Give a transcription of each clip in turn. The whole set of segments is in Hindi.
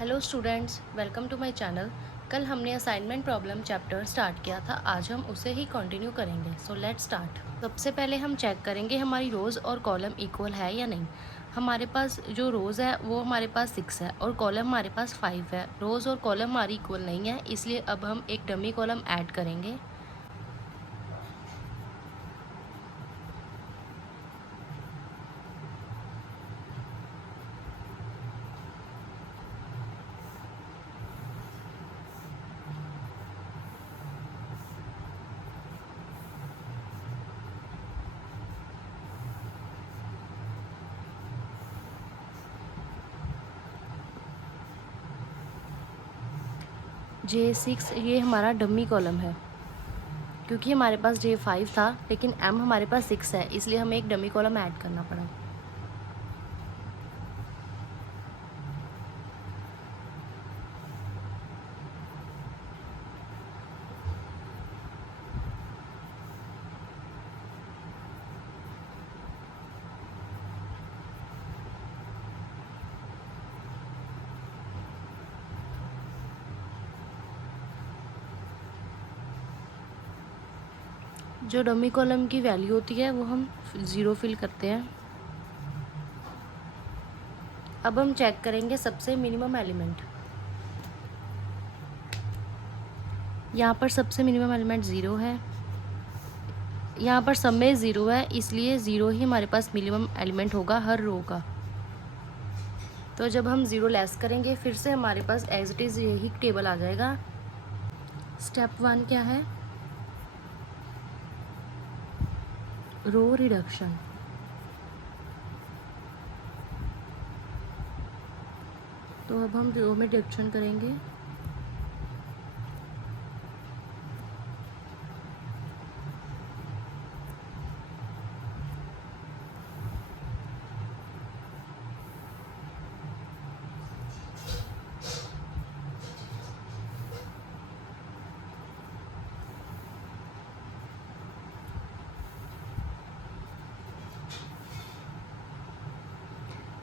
Hello students, welcome to my channel. कल हमने असाइनमेंट प्रॉब्लम चैप्टर स्टार्ट किया था, आज हम उसे ही कंटिन्यू करेंगे। So let's start. सबसे पहले हम चेक करेंगे हमारी रोज़ और कॉलम इक्वल है या नहीं। हमारे पास जो रोज़ है वो हमारे पास 6 है और कॉलम हमारे पास 5 है। रोज़ और कॉलम हमारी इक्वल नहीं है, इसलिए अब हम एक डमी कॉलम ऐड करेंगे। J6 ये हमारा डमी कॉलम है, क्योंकि हमारे पास J5 था लेकिन M हमारे पास 6 है, इसलिए हमें एक डमी कॉलम ऐड करना पड़ा। जो डमी कॉलम की वैल्यू होती है वो हम 0 फिल करते हैं। अब हम चेक करेंगे सबसे मिनिमम एलिमेंट। यहाँ पर सबसे मिनिमम एलिमेंट 0 है, यहाँ पर सब में 0 है, इसलिए 0 ही हमारे पास मिनिमम एलिमेंट होगा हर रो का। तो जब हम 0 लेस करेंगे फिर से हमारे पास एज इट इज़ यही टेबल आ जाएगा। स्टेप 1 क्या है? Row reduction. तो अब हम रो में रिडक्शन करेंगे।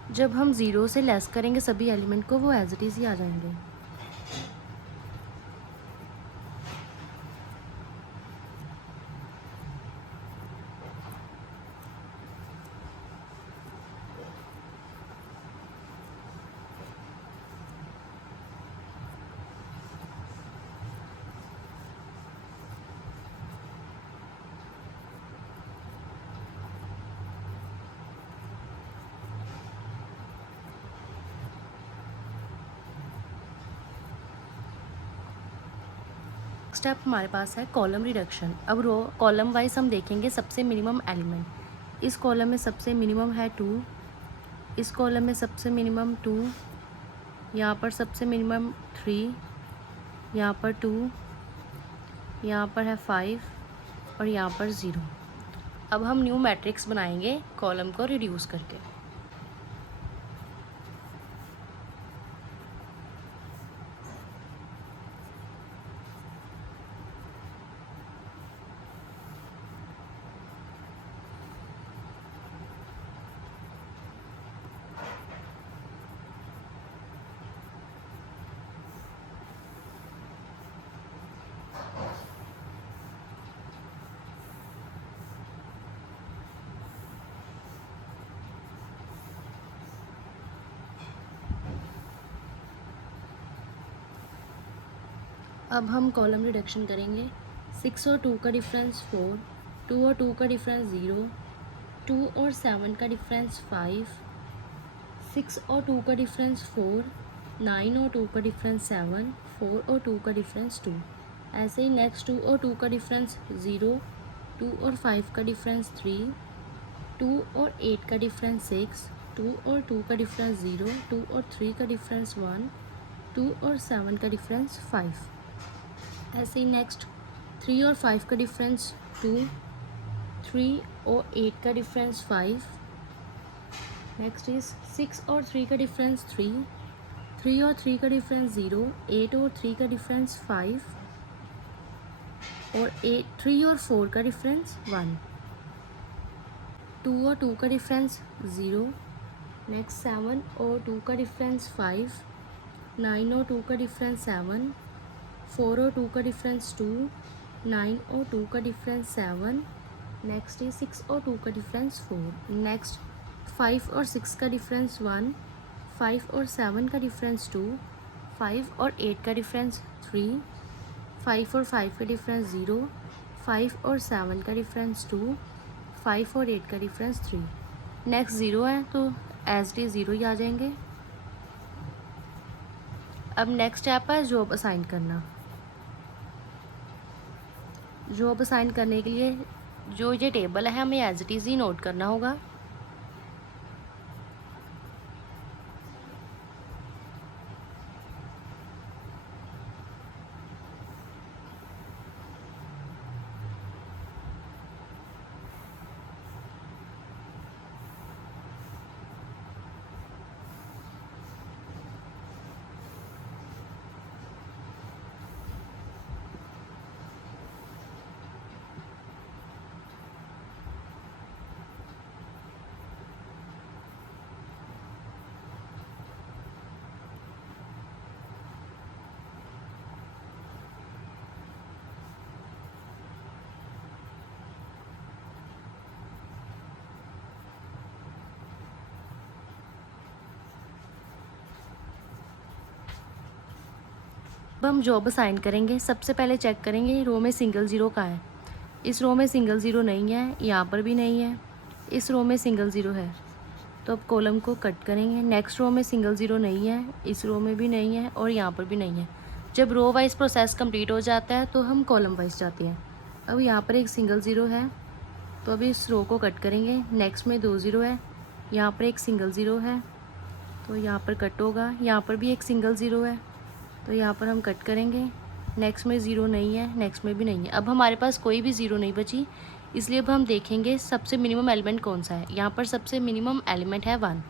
जब हम 0 से लेस करेंगे सभी एलिमेंट को, वो एज इट इज़ ही आ जाएंगे। स्टेप हमारे पास है कॉलम रिडक्शन। अब रो कॉलम वाइज हम देखेंगे सबसे मिनिमम एलिमेंट। इस कॉलम में सबसे मिनिमम है 2, इस कॉलम में सबसे मिनिमम 2, यहाँ पर सबसे मिनिमम 3, यहाँ पर 2, यहाँ पर है 5 और यहाँ पर 0। अब हम न्यू मैट्रिक्स बनाएंगे कॉलम को रिड्यूस करके। अब हम कॉलम रिडक्शन करेंगे। 6 और 2 का डिफरेंस 4, 2 और 2 का डिफरेंस 0, 2 और 7 का डिफरेंस 5, 6 और 2 का डिफरेंस 4, 9 और 2 का डिफरेंस 7, 4 और 2 का डिफरेंस 2। ऐसे ही नेक्स्ट 2 और 2 का डिफरेंस 0, 2 और 5 का डिफरेंस 3, 2 और 8 का डिफरेंस 6, 2 और 2 का डिफरेंस 0, 2 और 3 का डिफरेंस 1, 2 और 7 का डिफरेंस 5। ऐसे ही नेक्स्ट 3 और 5 का डिफरेंस 2, 3 और 8 का डिफरेंस 5। नेक्स्ट इज 6 और 3 का डिफरेंस 3, 3 और 3 का डिफरेंस 0, 8 और 3 का डिफरेंस 5 और 3 और 4 का डिफरेंस 1, 2 और 2 का डिफरेंस 0, नेक्स्ट 7 और 2 का डिफरेंस 5, 9 और 2 का डिफरेंस 7, 4 और 2 का डिफरेंस 2, 9 और 2 का डिफरेंस 7, नेक्स्ट है 6 और 2 का डिफरेंस 4, नेक्स्ट 5 और 6 का डिफरेंस 1, 5 और 7 का डिफरेंस 2, 5 और 8 का डिफरेंस 3, 5 और 5 का डिफरेंस 0, 5 और 7 का डिफरेंस 2, 5 और 8 का डिफरेंस 3। नेक्स्ट 0 है तो एज डी 0 ही आ जाएंगे। अब नेक्स्ट स्टेप है जॉब असाइन करना। जॉब असाइन करने के लिए जो ये टेबल है हमें एज इट इज़ ही नोट करना होगा। अब हम जॉब असाइन करेंगे। सबसे पहले चेक करेंगे रो में सिंगल ज़ीरो कहाँ है। इस रो में सिंगल ज़ीरो नहीं है, यहाँ पर भी नहीं है, इस रो में सिंगल ज़ीरो है, तो अब कॉलम को कट करेंगे। नेक्स्ट रो में सिंगल ज़ीरो नहीं है, इस रो में भी नहीं है और यहाँ पर भी नहीं है। जब रो वाइज प्रोसेस कंप्लीट हो जाता है तो हम कॉलम वाइज जाते हैं। अब यहाँ पर एक सिंगल ज़ीरो है तो अभी इस रो को कट करेंगे। नेक्स्ट में 2 ज़ीरो है, यहाँ पर एक सिंगल ज़ीरो है तो यहाँ पर कट होगा। यहाँ पर भी एक सिंगल ज़ीरो है तो यहाँ पर हम कट करेंगे। नेक्स्ट में ज़ीरो नहीं है, नेक्स्ट में भी नहीं है। अब हमारे पास कोई भी ज़ीरो नहीं बची, इसलिए अब हम देखेंगे सबसे मिनिमम एलिमेंट कौन सा है। यहाँ पर सबसे मिनिमम एलिमेंट है 1,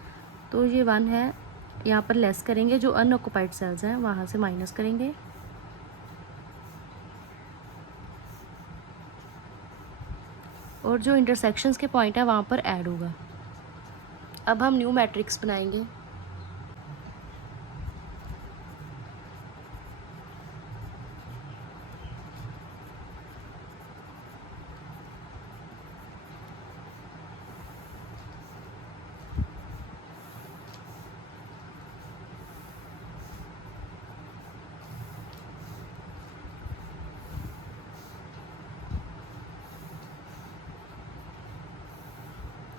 तो ये 1 है। यहाँ पर लेस करेंगे, जो अनऑक्युपाइड सेल्स हैं वहाँ से माइनस करेंगे। और जो इंटरसेक्शंस के पॉइंट है वहाँ पर ऐड होगा। अब हम न्यू मैट्रिक्स बनाएंगे।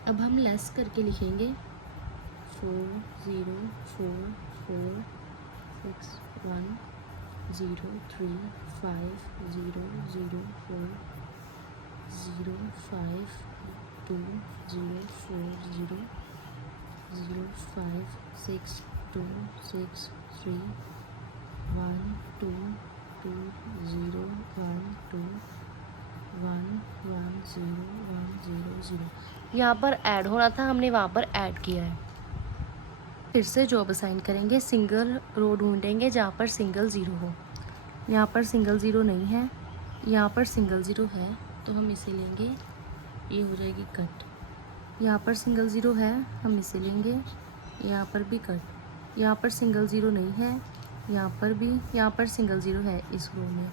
अब हम लेस करके लिखेंगे 4 0 4 4 6 1 0 3 5 0 0 4 0 5 2 0 4 0 0 5 6 2 6 3 1 2 2 0 1 2 1 1 0 1 0 0। यहाँ पर ऐड होना था, हमने वहाँ पर ऐड किया है। फिर से जॉब असाइन करेंगे। सिंगल रो ढूंढेंगे जहाँ पर सिंगल ज़ीरो हो। यहाँ पर सिंगल ज़ीरो नहीं है, यहाँ पर सिंगल ज़ीरो है तो हम इसे लेंगे, ये हो जाएगी कट। यहाँ पर सिंगल ज़ीरो है, हम इसे लेंगे, यहाँ पर भी कट। यहाँ पर सिंगल ज़ीरो नहीं है, यहाँ पर भी, यहाँ पर सिंगल ज़ीरो है इस रो में,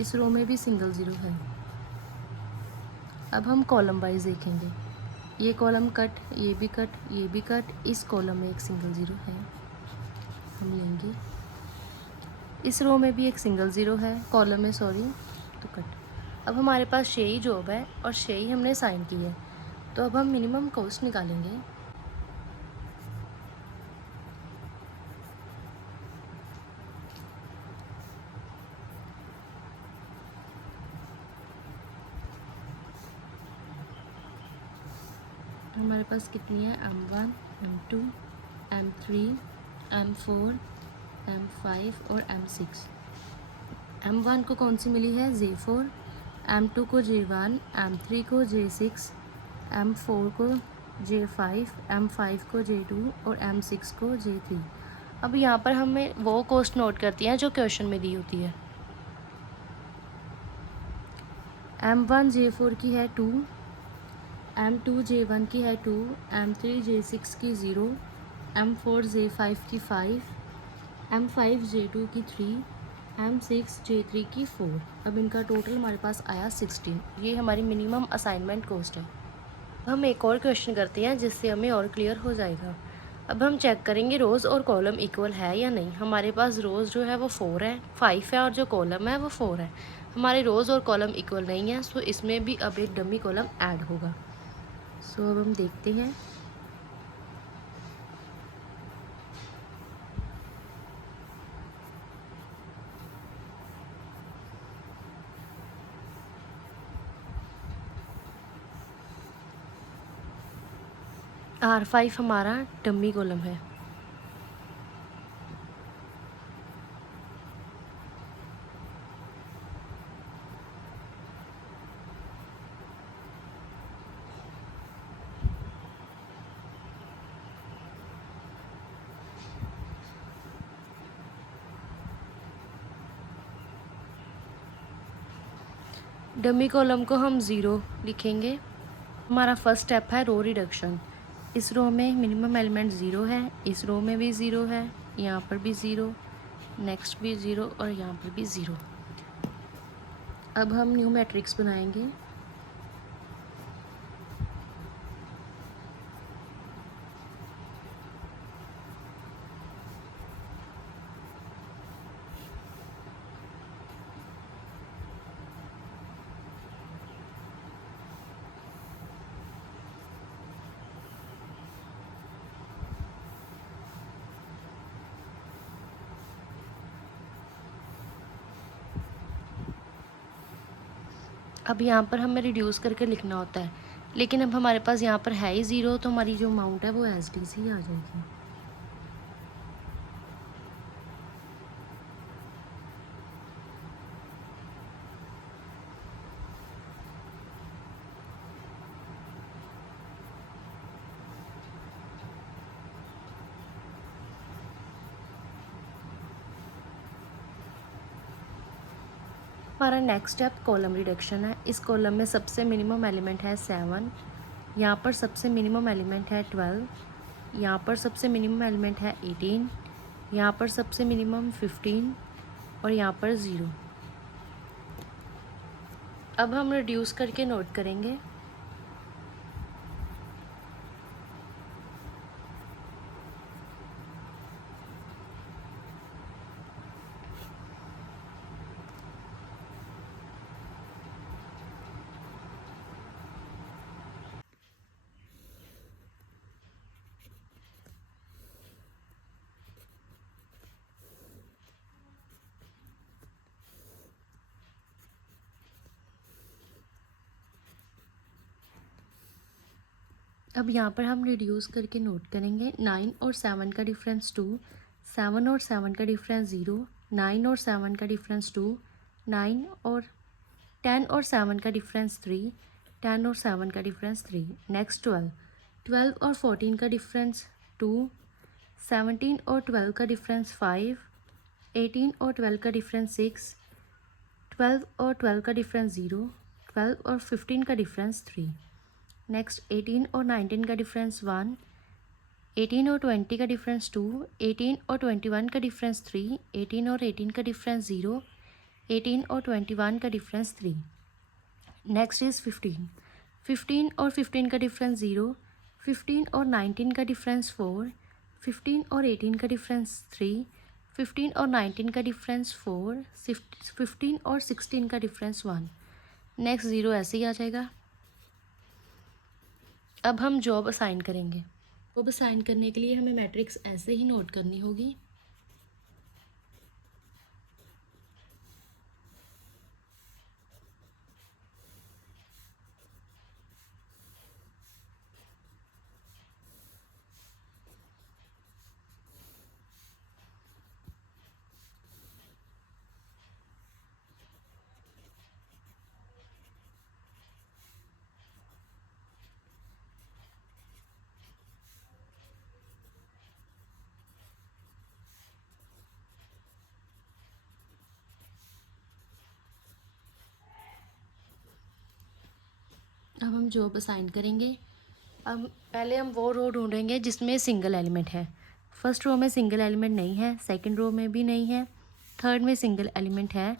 इस रो में भी सिंगल ज़ीरो है। अब हम कॉलम वाइज देखेंगे। ये कॉलम कट, ये भी कट, ये भी कट, इस कॉलम में एक सिंगल ज़ीरो है, हम लेंगे। इस रो में भी एक सिंगल ज़ीरो है, कॉलम में सॉरी, तो कट। अब हमारे पास 6 ही जॉब है और 6 ही हमने साइन की है, तो अब हम मिनिमम कॉस्ट निकालेंगे। हमारे पास कितनी है, M1 M2 M3 M4 M5 और M6। M1 को कौन सी मिली है, J4, M2 को J1, M3 को J6, M4 को J5, M5 को J2 और M6 को J3। अब यहाँ पर हमें वो कॉस्ट नोट करती हैं जो क्वेश्चन में दी होती है। M1 J4 की है 2, M2 J1 की है 2, M3 J6 की 0, M4 J5 की 5, M5J2 की 3, M6J3 की 4। अब इनका टोटल हमारे पास आया 16। ये हमारी मिनिमम असाइनमेंट कॉस्ट है। हम एक और क्वेश्चन करते हैं जिससे हमें और क्लियर हो जाएगा। अब हम चेक करेंगे रोज़ और कॉलम इक्वल है या नहीं। हमारे पास रोज़ जो है वो 4 है, 5 है, और जो कॉलम है वो 4 है। हमारे रोज़ और कॉलम इक्वल नहीं है, सो इसमें भी अब एक डमी कॉलम ऐड होगा। सो अब हम देखते हैं। R5 हमारा डमी कॉलम है। डमी कॉलम को हम 0 लिखेंगे। हमारा फर्स्ट स्टेप है रो रिडक्शन। इस रो में मिनिमम एलिमेंट 0 है, इस रो में भी 0 है, यहाँ पर भी 0, नेक्स्ट भी 0 और यहाँ पर भी 0। अब हम न्यू मैट्रिक्स बनाएंगे। अब यहाँ पर हमें रिड्यूस करके लिखना होता है, लेकिन अब हमारे पास यहाँ पर है ही 0, तो हमारी जो अमाउंट है वो एज डी ही आ जाएगी। हमारा नेक्स्ट स्टेप कॉलम रिडक्शन है। इस कॉलम में सबसे मिनिमम एलिमेंट है 7, यहाँ पर सबसे मिनिमम एलिमेंट है 12, यहाँ पर सबसे मिनिमम एलिमेंट है 18, यहाँ पर सबसे मिनिमम 15 और यहाँ पर 0। अब हम रिड्यूस करके नोट करेंगे। अब यहाँ पर हम रिड्यूस करके नोट करेंगे। 9 और 7 का डिफरेंस 2, 7 और 7 का डिफरेंस 0, 9 और 7 का डिफरेंस 2, 9 और 10 और 7 का डिफरेंस 3, 10 और 7 का डिफरेंस 3। नेक्स्ट 12, 12 और 14 का डिफरेंस 2, 17 और 12 का डिफरेंस 5, 18 और 12 का डिफरेंस 6, 12 और 12 का डिफरेंस 0, 12 और 15 का डिफरेंस 3। नेक्स्ट 18 और 19 का डिफरेंस 1, 18 और 20 का डिफरेंस 2, 18 और 21 का डिफरेंस 3, 18 और 18 का डिफरेंस 0, 18 और 21 का डिफरेंस 3। नेक्स्ट इज़ 15, 15 और 15 का डिफरेंस 0, 15 और 19 का डिफरेंस 4, 15 और 18 का डिफरेंस 3, 15 और 19 का डिफरेंस 4, 15 और 16 का डिफरेंस 1। नेक्स्ट 0 ऐसे ही आ जाएगा। अब हम जॉब असाइन करेंगे। जॉब असाइन करने के लिए हमें मैट्रिक्स ऐसे ही नोट करनी होगी। अब हम जॉब असाइन करेंगे। अब पहले हम वो रो ढूंढेंगे जिसमें सिंगल एलिमेंट है। फर्स्ट रो में सिंगल एलिमेंट नहीं है, सेकंड रो में भी नहीं है, थर्ड में सिंगल एलिमेंट है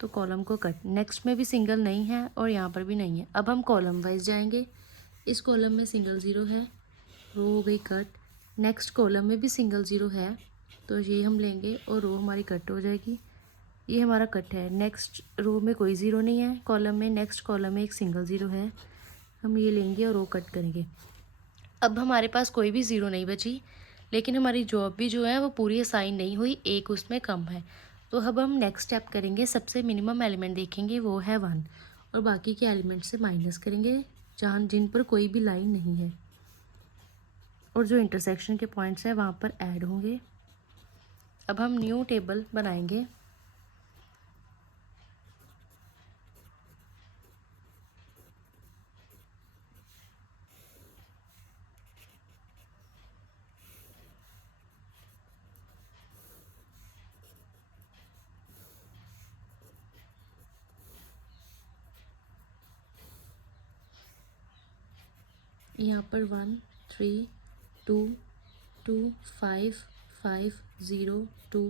तो कॉलम को कट। नेक्स्ट में भी सिंगल नहीं है और यहाँ पर भी नहीं है। अब हम कॉलम वाइज जाएंगे। इस कॉलम में सिंगल ज़ीरो है, रो हो गई कट। नेक्स्ट कॉलम में भी सिंगल ज़ीरो है तो ये हम लेंगे और रो हमारी कट हो जाएगी। ये हमारा कट है। नेक्स्ट रो में कोई ज़ीरो नहीं है कॉलम में, नेक्स्ट कॉलम में एक सिंगल ज़ीरो है, हम ये लेंगे और रो कट करेंगे। अब हमारे पास कोई भी ज़ीरो नहीं बची, लेकिन हमारी जॉब भी जो है वो पूरी असाइन नहीं हुई, एक उसमें कम है। तो अब हम नेक्स्ट स्टेप करेंगे, सबसे मिनिमम एलिमेंट देखेंगे वो है 1 और बाकी के एलिमेंट से माइनस करेंगे जहाँ जिन पर कोई भी लाइन नहीं है और जो इंटरसेक्शन के पॉइंट्स हैं वहाँ पर ऐड होंगे। अब हम न्यू टेबल बनाएंगे। यहाँ पर 1 3 2 2 5 5 0 2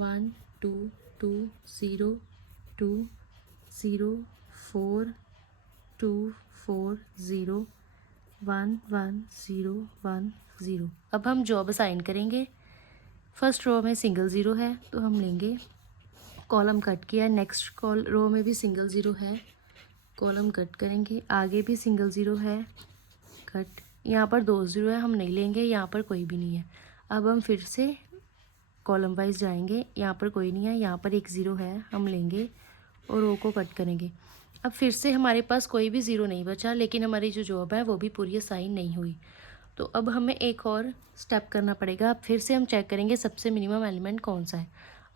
1 2 2 0 2 0 4 2 4 0 1 1 0 1 0। अब हम जॉब असाइन करेंगे। फर्स्ट रो में सिंगल ज़ीरो है तो हम लेंगे, कॉलम कट किया। नेक्स्ट रो में भी सिंगल ज़ीरो है, कॉलम कट करेंगे। आगे भी सिंगल ज़ीरो है, कट। यहाँ पर 2 ज़ीरो है, हम नहीं लेंगे, यहाँ पर कोई भी नहीं है। अब हम फिर से कॉलम वाइज जाएंगे। यहाँ पर कोई नहीं है, यहाँ पर एक ज़ीरो है, हम लेंगे और रो को कट करेंगे। अब फिर से हमारे पास कोई भी ज़ीरो नहीं बचा, लेकिन हमारी जो जॉब है वो भी पूरी असाइन नहीं हुई। तो अब हमें एक और स्टेप करना पड़ेगा। अब फिर से हम चेक करेंगे सबसे मिनिमम एलिमेंट कौन सा है।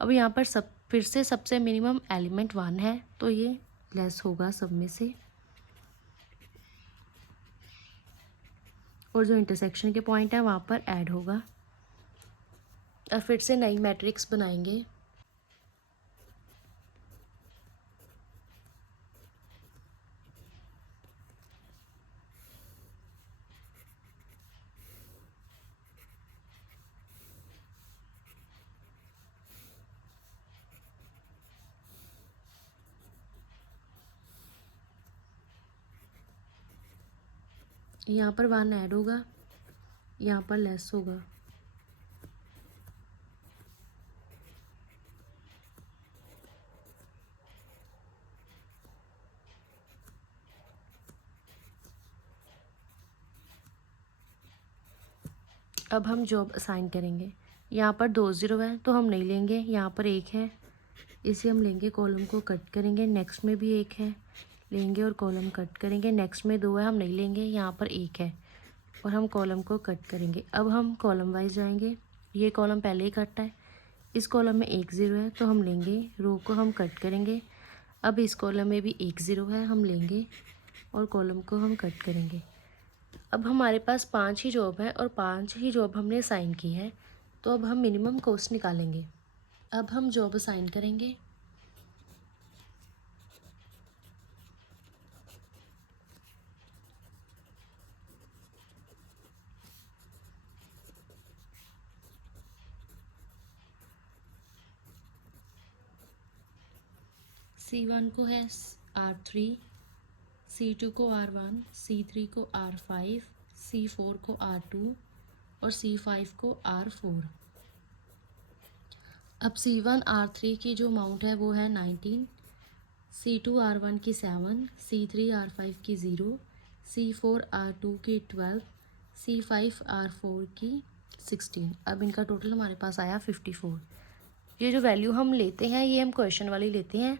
अब यहाँ पर फिर से सबसे मिनिमम एलिमेंट 1 है तो ये लेस होगा सब में से, और जो इंटरसेक्शन के पॉइंट है वहाँ पर ऐड होगा। और फिर से नई मैट्रिक्स बनाएंगे। यहाँ पर 1 ऐड होगा, यहाँ पर लेस होगा। अब हम जॉब असाइन करेंगे। यहाँ पर 2 ज़ीरो है तो हम नहीं लेंगे, यहाँ पर 1 है, इसे हम लेंगे, कॉलम को कट करेंगे। नेक्स्ट में भी 1 है, लेंगे और कॉलम कट करेंगे। नेक्स्ट में 2 है, हम नहीं लेंगे, यहाँ पर 1 है और हम कॉलम को कट करेंगे। अब हम कॉलम वाइज जाएंगे। ये कॉलम पहले ही कट है, इस कॉलम में 1 ज़ीरो है तो हम लेंगे, रो को हम कट करेंगे। अब इस कॉलम में भी 1 ज़ीरो है, हम लेंगे और कॉलम को हम कट करेंगे। अब हमारे पास 5 ही जॉब है और 5 ही जॉब हमने असाइन की है, तो अब हम मिनिमम कॉस्ट निकालेंगे। अब हम जॉब असाइन करेंगे। C1 को है R3, C2 को R1, C3 को R5, C4 को R2 और C5 को R4। अब C1 R3 की जो अमाउंट है वो है 19, C2 R1 की 7, C3 R5 की 0, C4 R2 की 12, C5 R4 की 16। अब इनका टोटल हमारे पास आया 54। ये जो वैल्यू हम लेते हैं ये हम क्वेश्चन वाली लेते हैं,